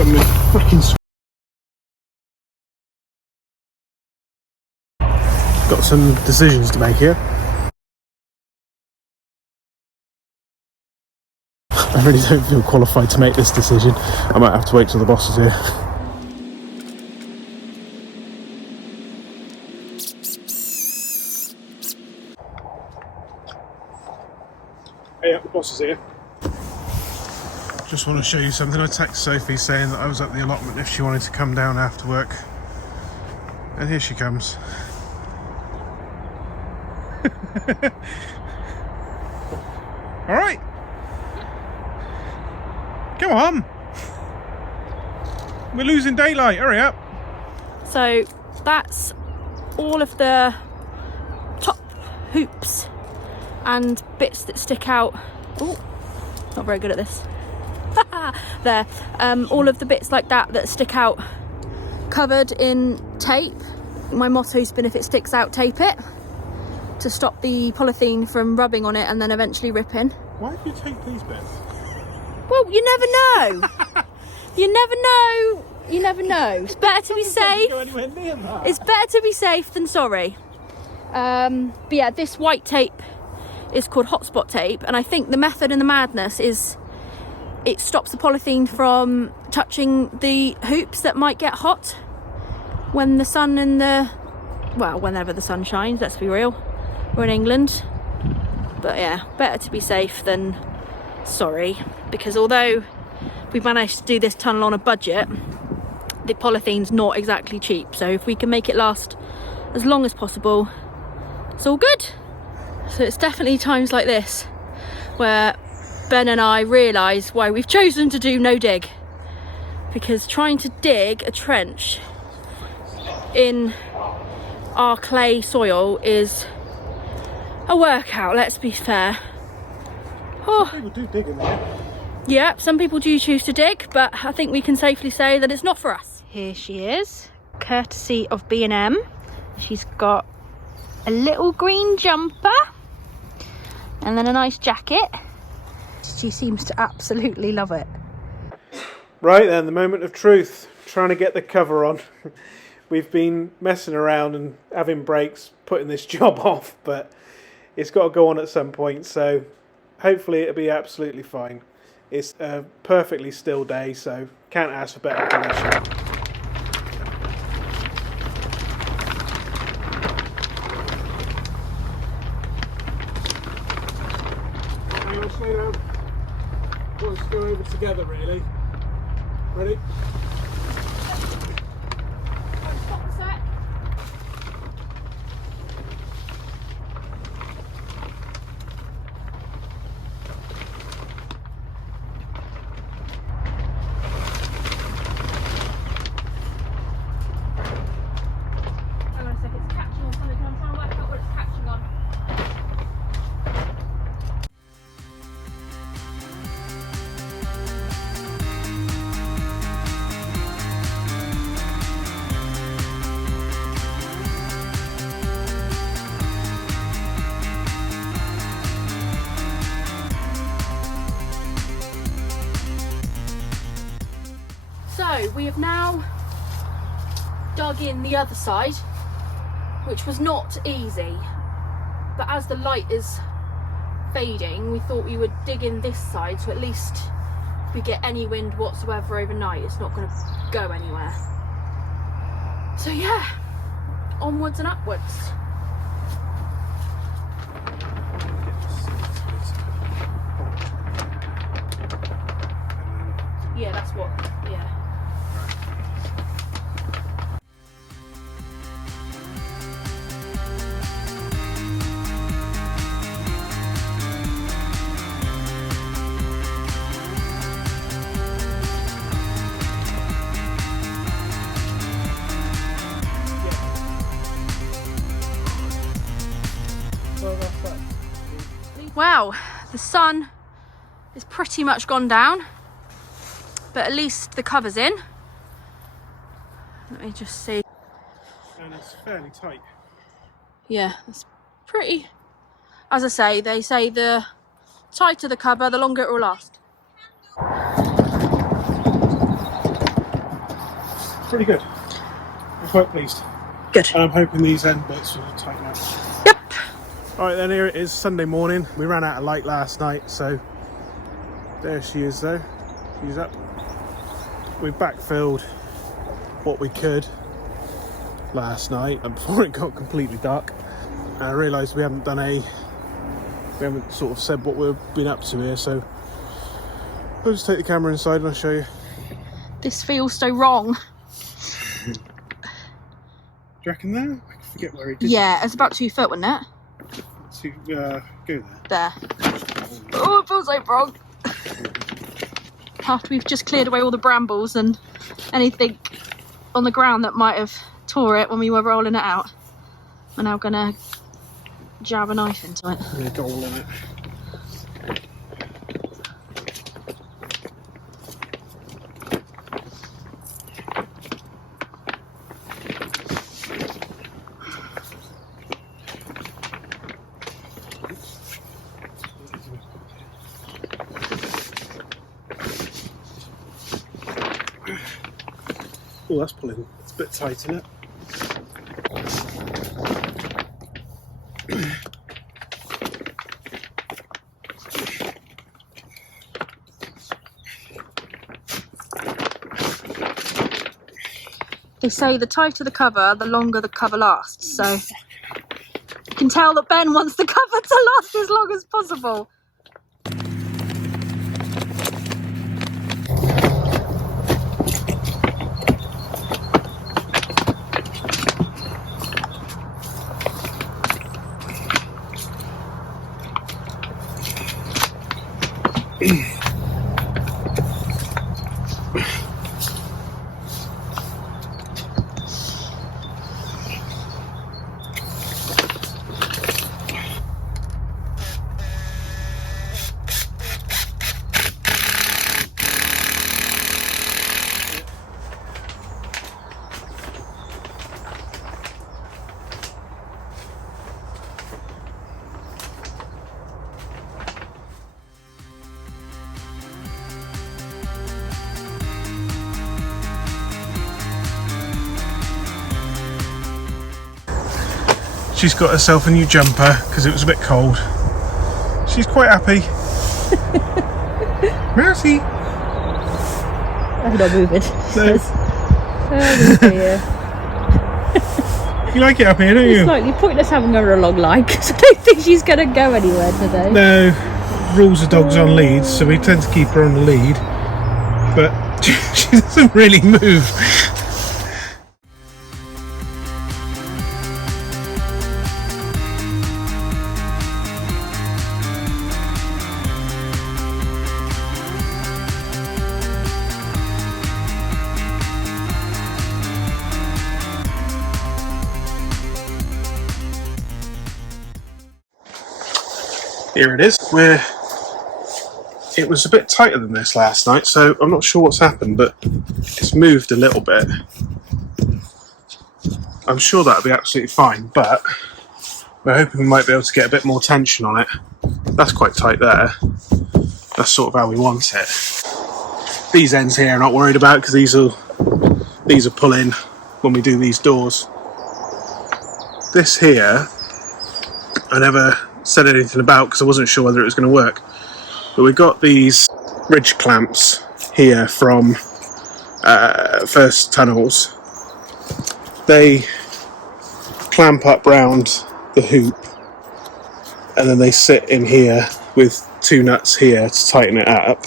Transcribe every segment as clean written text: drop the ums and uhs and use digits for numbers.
got me freaking. Got some decisions to make here. I really don't feel qualified to make this decision. I might have to wait till the boss is here. Hey, the boss is here. Just want to show you something. I texted Sophie saying that I was at the allotment if she wanted to come down after work. And here she comes. Alright. Come on. We're losing daylight. Hurry up. So that's all of the top hoops and bits that stick out. Oh, not very good at this. There. All of the bits like that stick out, covered in tape. My motto's been, if it sticks out, tape it, to stop the polythene from rubbing on it and then eventually ripping. Why have you taped these bits? Well, you never know. You never know. You never know. It's better to be safe. It's better to be safe than sorry. But yeah, this white tape is called hotspot tape, and I think the method in the madness is it stops the polythene from touching the hoops that might get hot when the sun whenever the sun shines, let's be real. We're in England. But yeah, better to be safe than sorry, because although we've managed to do this tunnel on a budget, the polythene's not exactly cheap. So if we can make it last as long as possible, it's all good. So it's definitely times like this where Ben and I realise why we've chosen to do no dig, because trying to dig a trench in our clay soil is a workout, let's be fair. Oh. Some people do dig in there. Yeah, some people do choose to dig, but I think we can safely say that it's not for us. Here she is, courtesy of B&M. She's got a little green jumper and then a nice jacket. She seems to absolutely love it. Right then, the moment of truth. Trying to get the cover on. We've been messing around and having breaks, putting this job off, but it's got to go on at some point, so hopefully it'll be absolutely fine. It's a perfectly still day, so can't ask for better conditions. Let's go over together, really. Ready? Stop a sec. Hang on a sec, it's catching on something. I'm trying to work out what it's catching on. So we have now dug in the other side, which was not easy, but as the light is fading, we thought we would dig in this side, so at least if we get any wind whatsoever overnight, it's not going to go anywhere. So yeah, onwards and upwards. Yeah, that's what, yeah. Wow, the sun is pretty much gone down, but at least the cover's in. Let me just see. And it's fairly tight. Yeah, it's pretty. As I say, they say the tighter the cover, the longer it will last. pretty good. I'm quite pleased. Good. And I'm hoping these end bits will tighten up. Yep. Alright then, here it is, Sunday morning. We ran out of light last night, so there she is though. She's up. We backfilled what we could last night and before it got completely dark. I realised we haven't sort of said what we've been up to here, so I'll just take the camera inside and I'll show you. This feels so wrong. Do you reckon there? I forget where it did. Yeah, it's about 2 foot, wasn't it? To go there. There. Oh, it feels so wrong. After we've just cleared away all the brambles and anything on the ground that might have tore it when we were rolling it out, we're now gonna jab a knife into it. And a goal in it. Oh, that's pulling. It's a bit tight, isn't it? They say the tighter the cover, the longer the cover lasts. So you can tell that Ben wants the cover to last as long as possible. She's got herself a new jumper because it was a bit cold. She's quite happy. Mercy! I'm not moving. No. Here. You like it up here, don't you? It's slightly pointless having her along line because I don't think she's going to go anywhere today. No, rules of dogs on leads, so we tend to keep her on the lead, but she doesn't really move. Here it is. It was a bit tighter than this last night, so I'm not sure what's happened, but it's moved a little bit. I'm sure that'll be absolutely fine, but we're hoping we might be able to get a bit more tension on it. That's quite tight there. That's sort of how we want it. These ends here I'm not worried about because these will pull in when we do these doors. This here, I never said anything about because I wasn't sure whether it was going to work. But we got these ridge clamps here from First Tunnels. They clamp up round the hoop and then they sit in here with 2 nuts here to tighten it up.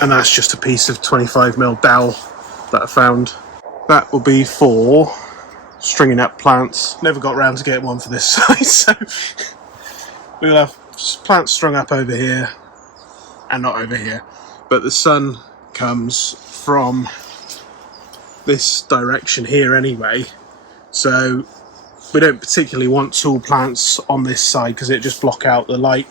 And that's just a piece of 25mm dowel that I found. That will be for stringing up plants. Never got round to getting one for this size, so we'll have plants strung up over here and not over here. But the sun comes from this direction here anyway, so we don't particularly want tall plants on this side because it just block out the light.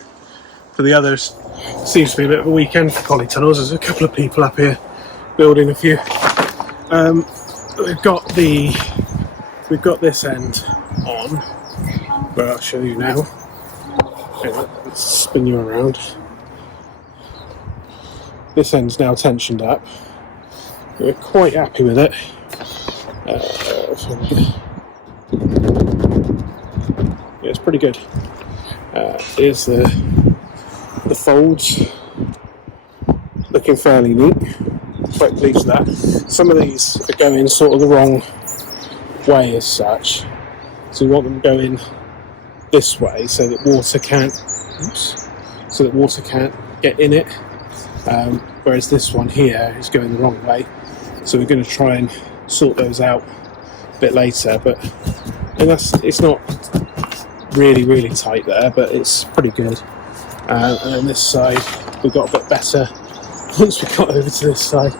For the others, it seems to be a bit of a weekend for Polytunnels. There's a couple of people up here building a few. We've got this end on, but I'll show you now. Let's spin you around. This end's now tensioned up. We're quite happy with it. Yeah, it's pretty good. Here's the folds, looking fairly neat. Quite pleased with that. Some of these are going sort of the wrong way as such, so we want them going this way so that water can't get in it, whereas this one here is going the wrong way, so we're going to try and sort those out a bit later. It's not really tight there, but it's pretty good. And then this side we got a bit better once we got over to this side.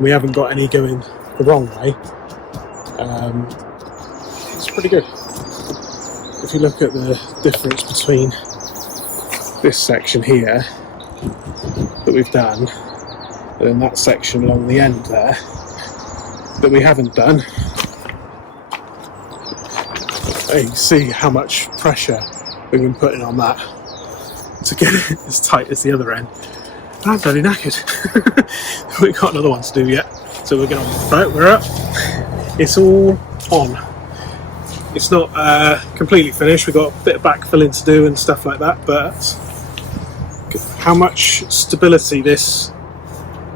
We haven't got any going the wrong way. It's pretty good. If you look at the difference between this section here that we've done and then that section along the end there that we haven't done, you can see how much pressure we've been putting on that to get it as tight as the other end. I'm bloody knackered. We've got another one to do yet, so we're going to. Right, we're up. It's all on. It's not completely finished. We've got a bit of backfilling to do and stuff like that, but how much stability this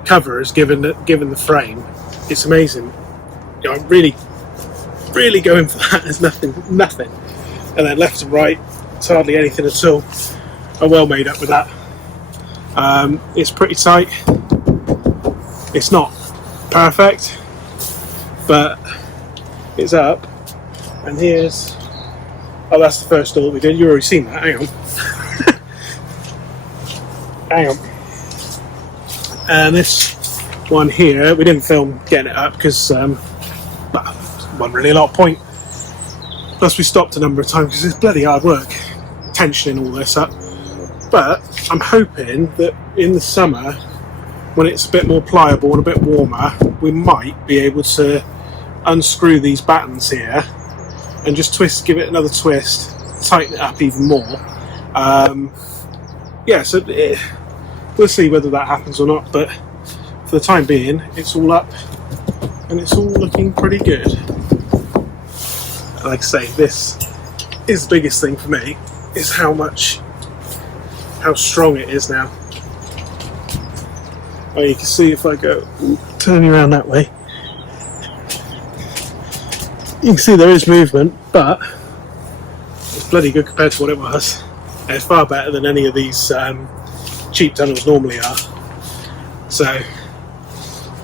cover has given the frame, it's amazing. You know, I'm really going for that. There's nothing, and then left and right, it's hardly anything at all. I'm well made up with that. It's pretty tight. It's not perfect, but it's up. And here's, that's the first door we did. You've already seen that. Hang on. Hang on. And this one here, we didn't film getting it up because wasn't really a lot of point. Plus we stopped a number of times because it's bloody hard work tensioning all this up. But I'm hoping that in the summer, when it's a bit more pliable and a bit warmer, we might be able to unscrew these battens here and just give it another twist, tighten it up even more. So we'll see whether that happens or not, but for the time being, it's all up and it's all looking pretty good. Like I say, this is the biggest thing for me, is how strong it is now. Oh, you can see if I go turning around that way, you can see there is movement, but it's bloody good compared to what it was. And it's far better than any of these cheap tunnels normally are. So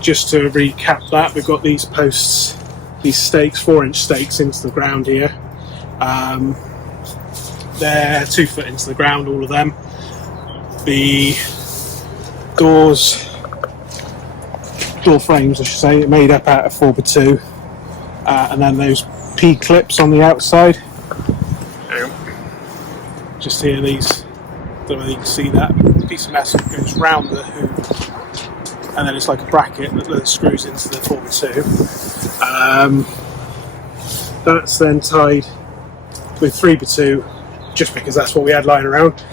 just to recap that, we've got these posts, these stakes, 4-inch stakes into the ground here. They're 2 foot into the ground, all of them. The door frames, I should say, are made up out of 4x2, and then those P clips on the outside. Just here, these, don't know if you can see that piece of metal goes round the hoop, and then it's like a bracket that screws into the 4x2. That's then tied with 3x2, just because that's what we had lying around.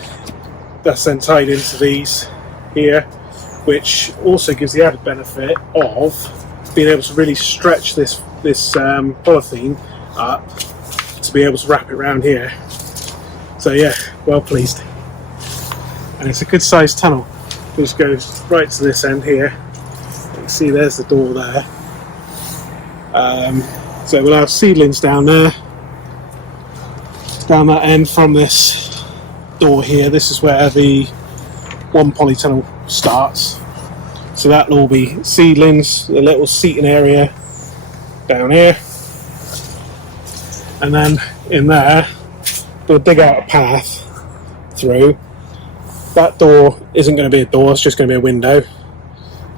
That's then tied into these here, which also gives the added benefit of being able to really stretch this polythene up to be able to wrap it around here. So yeah, well pleased. And it's a good sized tunnel. It just goes right to this end here. You can see there's the door there. So we'll have seedlings down there, down that end from this door here. This is where the one polytunnel starts. So that'll all be seedlings, a little seating area down here. And then in there, we'll dig out a path through. That door isn't going to be a door, it's just going to be a window.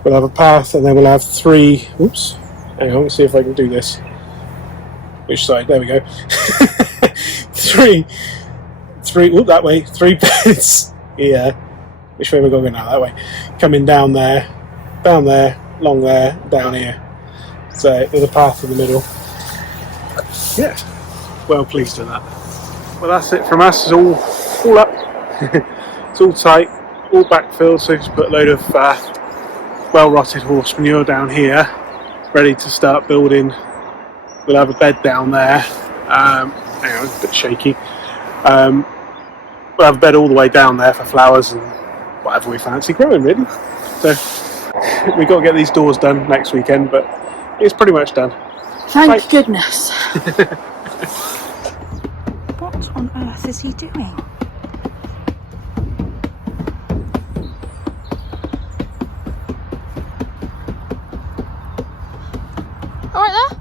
We'll have a path, and then we'll have 3, hang on, let's see if I can do this. Which side? There we go. three, that way, 3 beds here. Which way we're going now? That way. Coming down there, along there, down here. So there's a path in the middle. Yeah, well pleased with that. Well, that's it from us. It's all up. It's all tight, all backfilled. So just put a load of well-rotted horse manure down here, ready to start building We'll have a bed down there. Hang on, it's a bit shaky. We'll have a bed all the way down there for flowers and whatever we fancy growing, really. So we've got to get these doors done next weekend, but it's pretty much done. Thank goodness. What on earth is he doing? All right there?